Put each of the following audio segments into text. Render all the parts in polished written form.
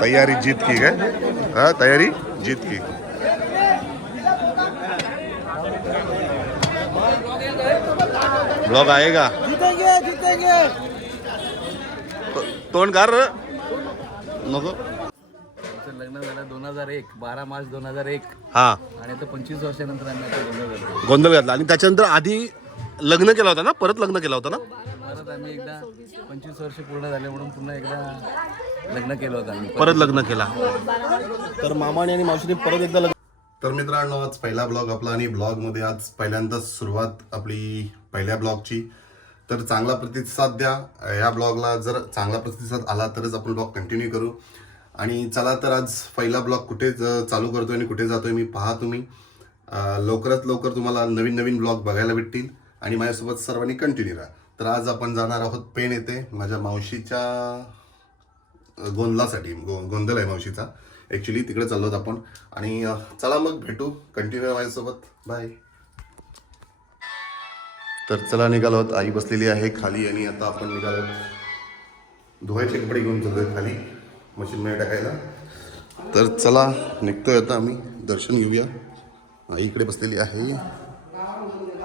तैयारी जीत की काय? हाँ तैयारी जीत की. ब्लॉग आएगा. जीतेंगे जीतेंगे. तोंड कर नको. लग्न झालं 2001 12 मार्च 2001 हा आणि आता 25 वर्षानंतर आम्ही आता गोंधळ घालतो. गोंधळ घातला आणि त्याच्यानंतर आधी लग्न केला होता ना, परत लग्न केला होता ना. परत आम्ही एकदा 25 वर्ष पूर्ण झाले म्हणून पुन्हा एकदा लग्न केलं होतं आम्ही. परत लग्न केला. तर मामाने आणि मावशीने परत एकदा लग्न. तर मित्रांनो, आज पहिला ब्लॉग आपला आणि ब्लॉगमध्ये आज पहिल्यांदाच सुरुवात आपली पहिल्या ब्लॉगची. तर चांगला प्रतिसाद द्या या ब्लॉगला. जर चांगला प्रतिसाद आला तरच आपण ब्लॉग कंटिन्यू करू. आणि चला तर आज पहिला ब्लॉग कुठे चालू करतोय आणि कुठे जातोय मी पहा तुम्ही. लवकरात लवकर तुम्हाला नवीन नवीन ब्लॉग बघायला भेटतील आणि माझ्यासोबत सर्वांनी कंटिन्यू राहा. तर आज आपण जाणार आहोत पेण येथे माझ्या मावशीच्या गोंधळासाठी. गोंधळ आहे मावशीचा ॲक्च्युली, तिकडे चाललो आपण. आणि चला मग भेटू, कंटिन्यू माझ्यासोबत. बाय. तर चला निघालो आहोत. आई बसलेली आहे खाली आणि आता आपण निघालो धुवायचे कपडे घेऊन चाललोय खाली मशीनमध्ये टाकायला. तर चला निघतोय आता आम्ही, दर्शन घेऊया. आई इकडे बसलेली आहे.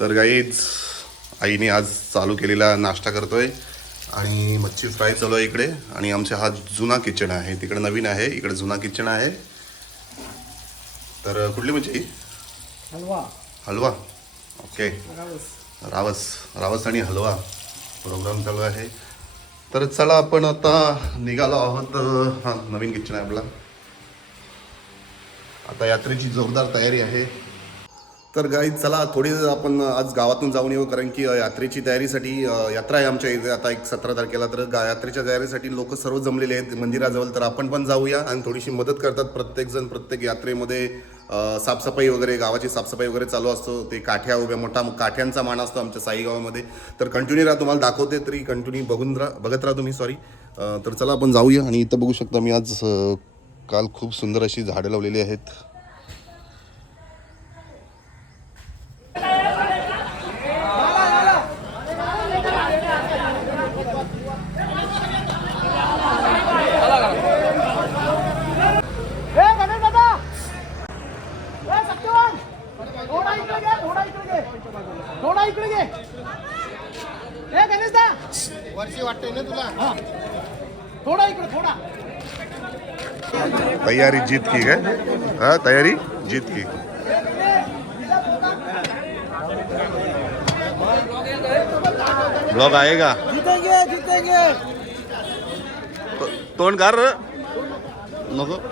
तर गाईज आईने आज चालू केलेला नाश्ता करतोय आणि मच्छी फ्राय चालू आहे इकडे. आणि आमचा हा जुना किचन आहे, तिकडे नवीन आहे, इकडे जुना किचन आहे. तर कुठली मच्छी? हलवा. ओके, रावस आणि हलवा प्रोग्राम चालू आहे. तर चला आपण आता निघालो आहोत. हां, नवीन किचन आहे आपला. आता यात्रेची जोरदार तयारी आहे. तर गाईज चला थोडी आपण आज गावातून जाऊन येऊ, कारण की यात्रेची तयारीसाठी यात्रा आहे आमच्या इथे आता 17 तारखेला. तर यात्रेच्या तयारीसाठी लोक सर्व जमलेले आहेत मंदिराजवळ. तर आपण पण जाऊया आणि थोडीशी मदत करतात प्रत्येकजण. प्रत्येक यात्रेमध्ये साफसफाई वगैरे, गावाची साफसफाई वगैरे चालू असतो. ते काठ्या उभ्या, मोठा काठ्यांचा मान असतो आमच्या साई गावामध्ये. तर कंटिन्यू राहा, तुम्हाला दाखवते तरी कंटिन्यू बघत राहा तुम्ही. सॉरी. तर चला आपण जाऊया. आणि इथं बघू शकता मी आज काल खूप सुंदर अशी झाडं लावलेली आहेत. थोडा इकडे घे. गणेशदा वर्षी वाटतंय ना तुला? थोडा इकडे, थोडा. तैयारी जीत की काय? हाँ तैयारी जीत की. ब्लॉग आएगा. जीतेंगे जीतेंगे. तोंड कर नको.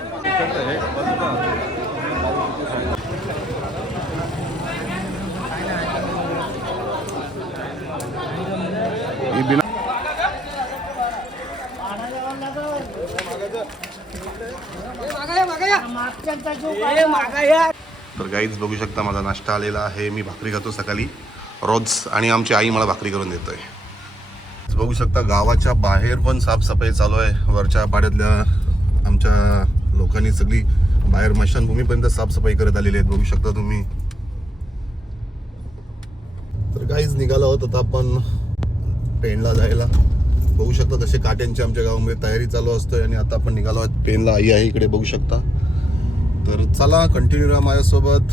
तर गाईज बघू शकता माझा नाश्ता आलेला आहे. मी भाकरी खातो सकाळी रोज आणि आमची आई मला भाकरी करून देतोय. बघू शकता गावाच्या बाहेर पण साफसफाई चालू आहे. वरच्या पाड्यातल्या आमच्या लोकांनी सगळी बाहेर मशानभूमीपर्यंत साफसफाई करत आलेली आहेत. बघू शकता तुम्ही. तर गाईज निघालो आहोत आता आपण पेणला जायला. बघू शकता तसे काट्यांची आमच्या गावामध्ये तयारी चालू असतोय. आणि आता आपण निघालो आहोत पेणला. आई आहे इकडे बघू शकता. तर चला कंटिन्यू राहा माझ्यासोबत.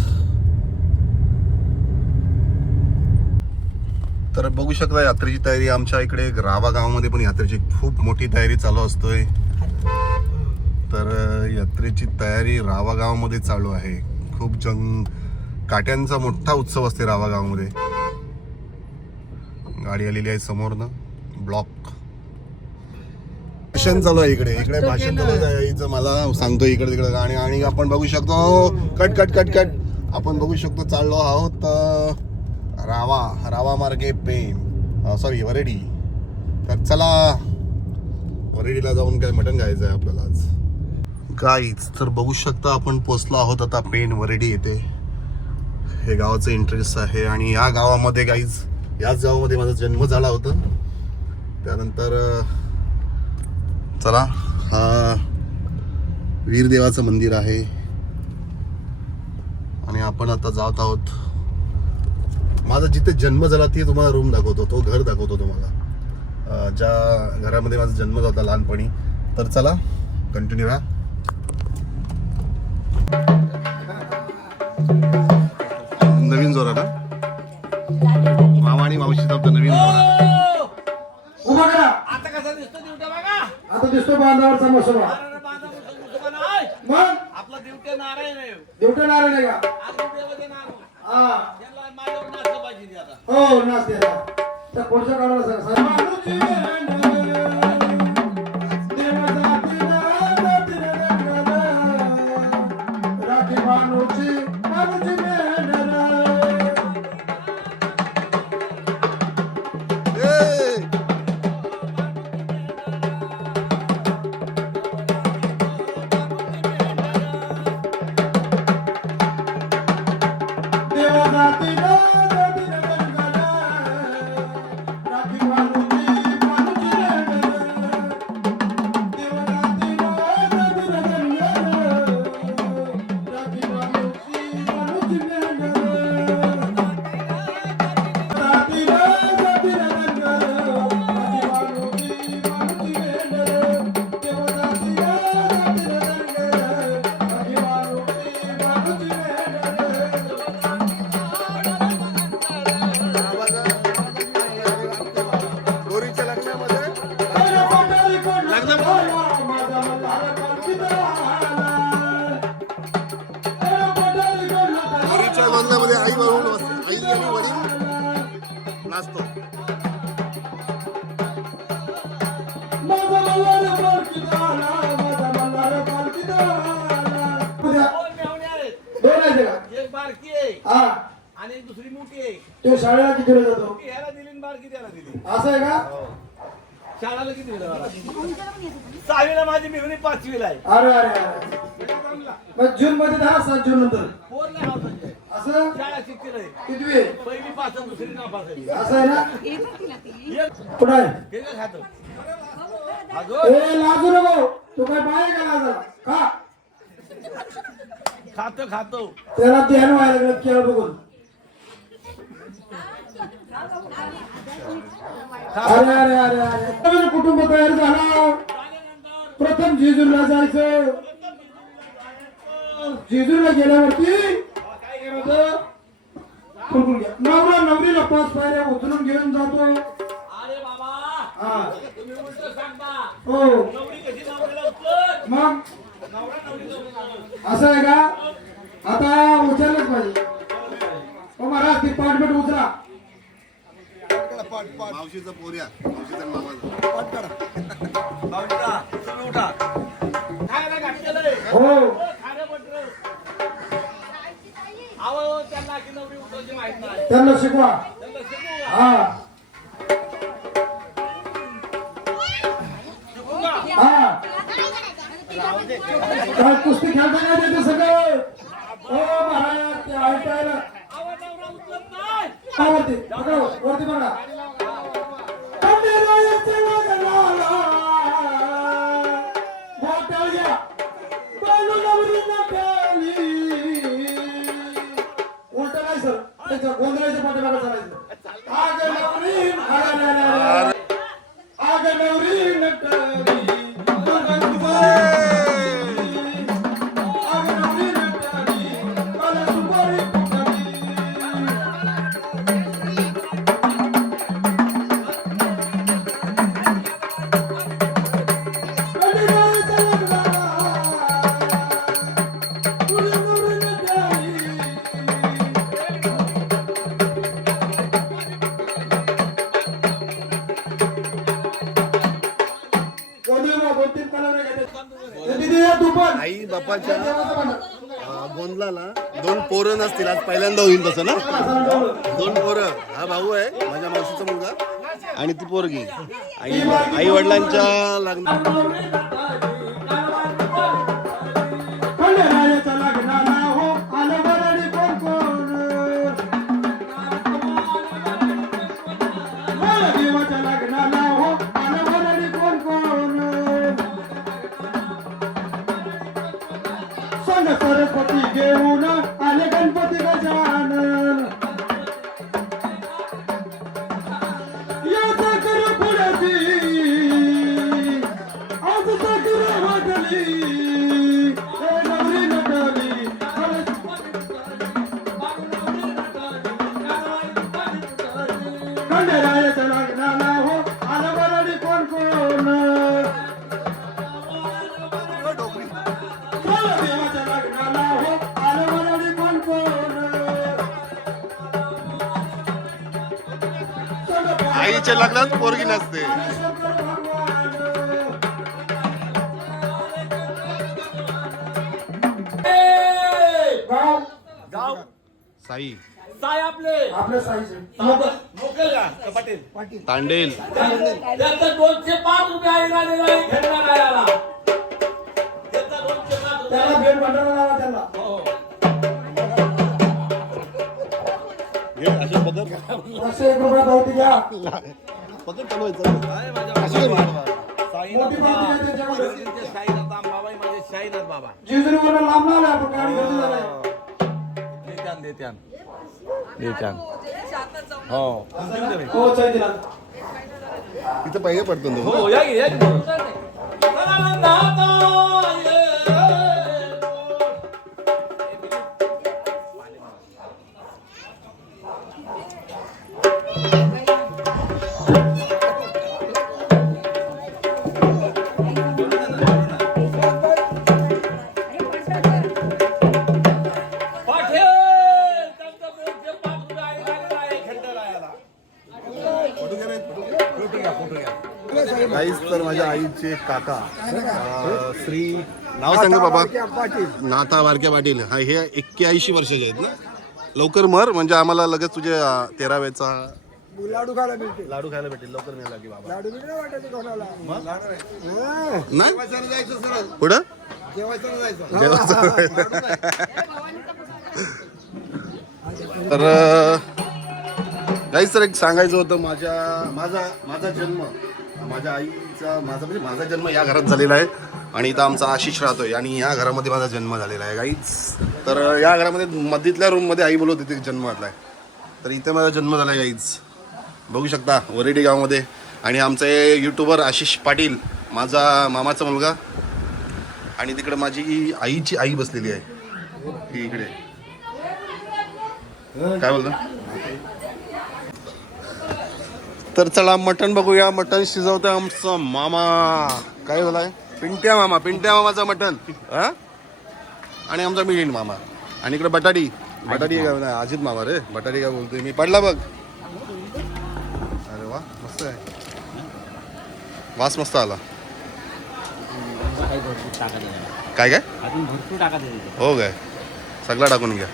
तर बघू शकता यात्रेची तयारी आमच्या इकडे रावा गावामध्ये पण यात्रेची खूप मोठी तयारी चालू असतोय. तर यात्रेची तयारी रावा गावामध्ये चालू आहे. खूप काट्यांचा मोठा उत्सव असते रावा गावामध्ये. गाडी आलेली आहे समोरनं. ब्लॉक भाषण चालू आहे इकडे. इकडे भाषण चालू आहे. मला सांगतो इकडे तिकडे गाणी. आणि आपण बघू शकतो कट कट कट कट आपण बघू शकतो चाललो आहोत रावा मार्गे पेण, सॉरी वरेडी. तर चला वरेडीला जाऊन काय मटण खायचं आहे आपल्याला आज गाईज. तर बघू शकता आपण पोचलो आहोत आता पेण वरेडी येथे. हे गावाचं इंटरेस्ट आहे. आणि या गावामध्ये गाईज, याच गावामध्ये माझा जन्म झाला होता. त्यानंतर चला हा वीरदेवाचं मंदिर आहे. आणि आपण आता जात आहोत. माझा जिथे जन्म झाला ते तुम्हाला रूम दाखवतो, तो घर दाखवतो तुम्हाला, ज्या घरामध्ये माझा जन्म झाला लहानपणी. तर चला कंटिन्यू राहा. नवीन जोरा ना मामा आणि मावशीचा नवीन जोरा. उभा करा. आता कसा दिसतो दिवट्या बघा. आता दिसतो बांधावरचा मसोबा. अरे बांधा मुसलमान आहे. मग आपला दिवटे नारायण आहे. देवटे नारायण आहे का? आज देवाचे नारायण. हा. त्याला माझ्यावर नाचलं पाहिजे ते आता. हो नाचते ना. त्या पुढच्या काढायला सांगा. सर्वांची देवाचा राखी मानूची मानूची लग्नामध्ये आई आणि वडील नाचतो. दोन मेहुणे आहेत. दोन आहे का? एक बारकी आहे हा. आणि एक दुसरी मोठी आहे. तो शाळेला किती वेळ जातो? ती ह्याला दिली आणि बारकी त्याला दिली. असं आहे का? शाळेला किती वेळा मला? 6वीला माझी मेहुणी 5वीला आहे. अरे अरे अरे. मग जून मध्ये 7 जून नंतर पोर नाही हावसाचे. असं शाळा शिकतील आहे. किती वेळ? पहिली पास आहे, दुसरी नापास आहे. असं आहे ना? एक कुठं आहे? हे काय खातं? अजून ए लाजू नको. तू काय पाय का लाजा? का? खातो त्याला ध्यान व्हायला लागलं केळं बघून. अरे अरे अरे अरे. नवीन कुटुंब तयार झाला. प्रथम जेजूरला जायचं. जेजूरला गेल्यावरती काय करायचं? फुलकून घ्या. नवरा नवरीला 5 पायऱ्या उचलून घेऊन जातो. अरे बाबा हा. तुम्ही उलट सांगता. हो. नवरी कशी नवरीला उचलत? मग नवरा नवरीला उचलत. असं आहे का? आता उचललंच पाहिजे. हो महाराज ती पाठबेट उचला. मावशीचा पोऱ्या मावशीचा मामा. बावडीला, तुम्ही उठा. खायला घातलेलं आहे. हो. खायला म्हटलं. अहो त्यांना की नवरी उचलची माहित नाही. त्यांना शिकवा. त्यांना शिकवू. हा शिकवू का? हा. काय कुस्ती खेळता नाही देते सगळं. हो महाराज ते ऐकायला. अहो नवरा उचलत नाही. हा, वरती पकडा, वरती पकडा. बोटाळ घ्या. बाळू नवरी नटाली. उलटं नाही सर. त्याच्या गोंधळाच्या पाठीमागे चालायचं. आग नवरी आग नवरी नटाली. आग नवरी नटाली. मला सुपारी फुटाली. आई बापाच्या गोंधळाला 2 पोरं नसतील. आज पहिल्यांदा होईल तसं ना. 2 पोरं. हा भाऊ आहे माझ्या मावशीचा मुलगा आणि ती पोरगी. आई वडिलांच्या लग्नात सरस्वती घेऊन आले गणपती गजानन. याचा कर पुढची आज साखर वाजली. देवाच्या लग्नाला हो आलं वराडी कोण कोण आईच्या लग्नात पोरगी नसते. शंकर भगवान गाव गाव साई साय आपले आपल्या साईचे मोकल का पाटील तांडेल त्याचं 205 रुपये आहे गाडीला घेतला गायला त्याचा 205 त्याला भेट भंडारा लावा त्याला असे 1 रुपया पावती घ्या मोठी पावती घ्या त्याच्यामध्ये साईनाथ बाबा माझे साईनाथ बाबा जिजुरीवरून लांब आला आपण गाडी घेऊन झालाय देत्यान हो हो जय दिला तिथं पाहिजे पडतो तो. हो या की काहीच तर माझ्या आईचे काका श्री नाव सांगा बाबा. नाथा बारक्या पाटील. हा हे 81 वर्षाचे आहेत ना. लवकर मर म्हणजे आम्हाला लगेच तुझे 13वेचा लाडू खायला मिळते. लाडू खायला भेटेल. लवकर मिळाला की बाबा. लाडू बिडू नाही वाटायचे कोणाला. नाही जायचं सरळ पुढं जेवायचं जायचं. तर काहीच तर एक सांगायचं होतं. माझा जन्म माझ्या आईचा माझा जन्म या घरात झालेला आहे आणि इथं आमचा आशिष राहतोय आणि या घरामध्ये माझा जन्म झालेला आहे गाईच. तर या घरामध्ये मधीतल्या रूममध्ये आई बोलत होती जन्म घातला आहे. तर इथे माझा जन्म झाला आहे गाईच. बघू शकता वरेडी गावामध्ये. आणि आमचे यूट्यूबर आशिष पाटील माझा मामाचा मुलगा आणि तिकडे माझी आईची आई बसलेली आहे ही इकडे. काय बोलतो. तर चला मटण बघूया. मटण शिजवतोय आमचा मामा. काय झालाय पिंट्या मामाचा मटण हा. आणि आमचा मिलिंद मामा. आणि इकडे बटाटी काय नाही अजित मामा रे. बटाटी काय बोलतोय मी. पडला बघ. अरे वा मस्त आहे. वास मस्त आला. काय काय हो काय सगळा टाकून घ्या.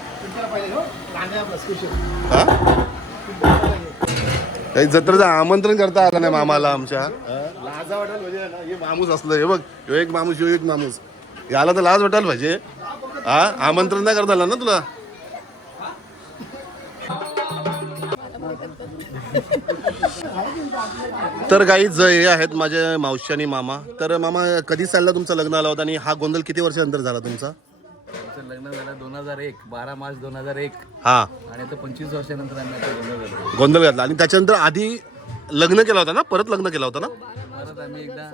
हा काही जत्रेचं आमंत्रण करता आलं नाही मामाला आमच्या. लाजा वाटायला पाहिजे ना. हे माणूस असलं हे बघ. ह्यो एक माणूस याला तर लाज वाटायला पाहिजे. हा आमंत्रण नाही करता आलं ना तुला. तर काही हे आहेत माझे मावशी आणि मामा. तर मामा कधी चालला तुमचं लग्न आलं होतं आणि हा गोंधळ किती वर्षानंतर झाला तुमचा. आमचं लग्न झालं 2001 12 मार्च 2001 हा आणि आता 25 वर्षानंतर आम्ही आता लग्न करतो. गोंधळ घातला आणि त्याच्यानंतर आधी लग्न केला होता ना. परत लग्न केला होता ना. परत आम्ही एकदा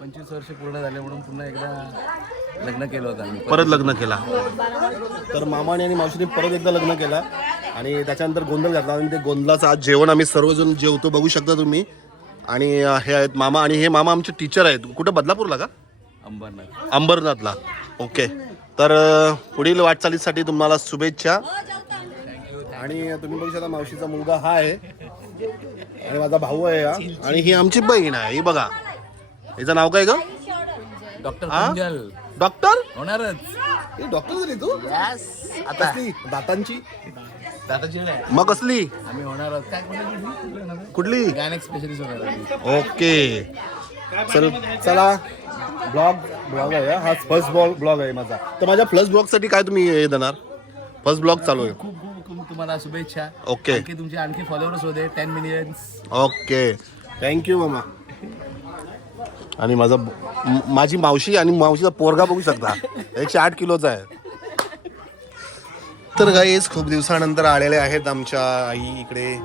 25 वर्ष पूर्ण झाले म्हणून पुन्हा एकदा लग्न केलं होतं आम्ही. परत लग्न केला. तर मामाने आणि मावशीने परत एकदा लग्न केला आणि त्याच्यानंतर गोंधळ घातला आणि ते गोंधळाचं आज जेवण आम्ही सर्वजण जेवतो बघू शकता तुम्ही. आणि हे आहेत मामा आणि हे मामा आमचे टीचर आहेत. कुठं बदलापूरला का अंबरनाथला. ओके. तर पुढील वाटचालीसाठी तुम्हाला शुभेच्छा. आणि तुम्ही बघू शकता मावशीचा मुलगा हा आहे आणि माझा भाऊ आहे हा. आणि ही आमची बहीण आहे. ही बघा हिचं नाव काय ग. डॉक्टर डॉक्टर होणारच. डॉक्टर झाली तू. आता दातांची दादाची नाही मग कसली आम्ही होणार आहोत. काय होणार? कुठली. गायनेक स्पेशलिस्ट होणार आहोत. ओके. चला ब्लॉग आहे हा फर्स्ट ब्लॉग आहे माझा. तर माझ्या फर्स्ट ब्लॉग साठी काय तुम्ही हे देणार. फर्स्ट ब्लॉग चालू आहे. खूप तुम्हाला शुभेच्छा. ओके. आणखी तुमचे आणखी फॉलोअर्स होते 10 मिलियन्स. ओके थँक्यू मामा. आणि माझी मावशी आणि मावशीचा पोरगा बघू शकता 108 किलोचा आहे. तर गाईस खूप दिवसानंतर आलेले आहेत आमच्या आई इकडे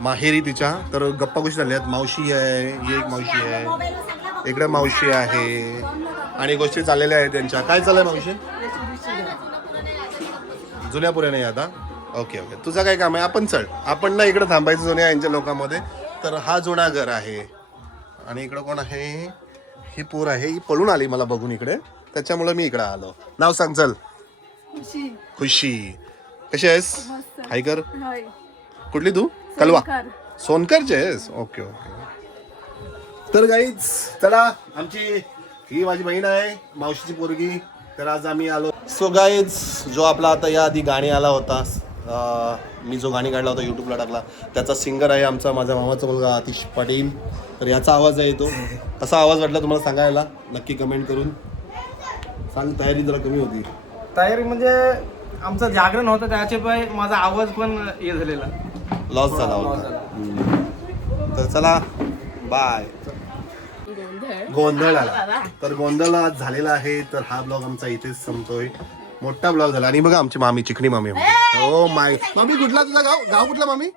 माहेरी तिच्या. तर गप्पा गोष्टी झाल्या आहेत. मावशी आहे ही एक मावशी आहे इकडे मावशी आहे आणि गोष्टी चाललेल्या आहेत त्यांच्या. काय चाललंय मावशी. जुन्या पुऱ्या आता. ओके तुझं काय काम आहे. आपण चल आपण ना इकडे थांबायचं जुन्या यांच्या लोकांमध्ये. तर हा जुना घर आहे आणि इकडं कोण आहे. ही पोर आहे ही पळून आली मला बघून इकडे. त्याच्यामुळे मी इकडे आलो. नाव सांग चल. खुशी. कशी आहेस? हाय कर. कुठली तू? कलवा. सोनकरचे आहेस? Okay okay. तर गाईच चला, आमची ही माझी बहीण आहे, मावशीची पोरगी. तर आज आम्ही आलो. सो गाईज, जो आपला आता या आधी गाणी आला होता, मी जो गाणी काढला होता यूट्यूबला टाकला, त्याचा सिंगर आहे आमचा माझा मामाचा मुलगा आतिश पाटील. तर याचा आवाज आहे तो. कसा आवाज वाटला तुम्हाला सांगायला नक्की कमेंट करून सांग. तयारी जरा कमी होती. तयारी म्हणजे आमचं जागरण होतं, त्याचे पण माझा आवाज पण हे झालेला, लॉस झाला होता. तर चला बाय. गोंधळ आला. तर गोंधळ आज झालेला आहे. तर हा ब्लॉग आमचा इथेच संपतोय. मोठा ब्लॉग झाला. आणि बघा आमची मामी, चिकणी मामी. हो माय मामी. कुठला तुझा गाव कुठला मामी?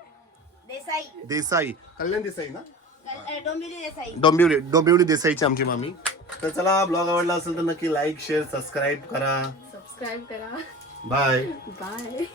देसाई. कल्याण देसाई ना? डोंबिवली देसाईची आमची मामी. तर चला, ब्लॉग आवडला असेल तर नक्की लाईक शेअर सबस्क्राईब करा. सबस्क्राईब करा. बाय. बाय.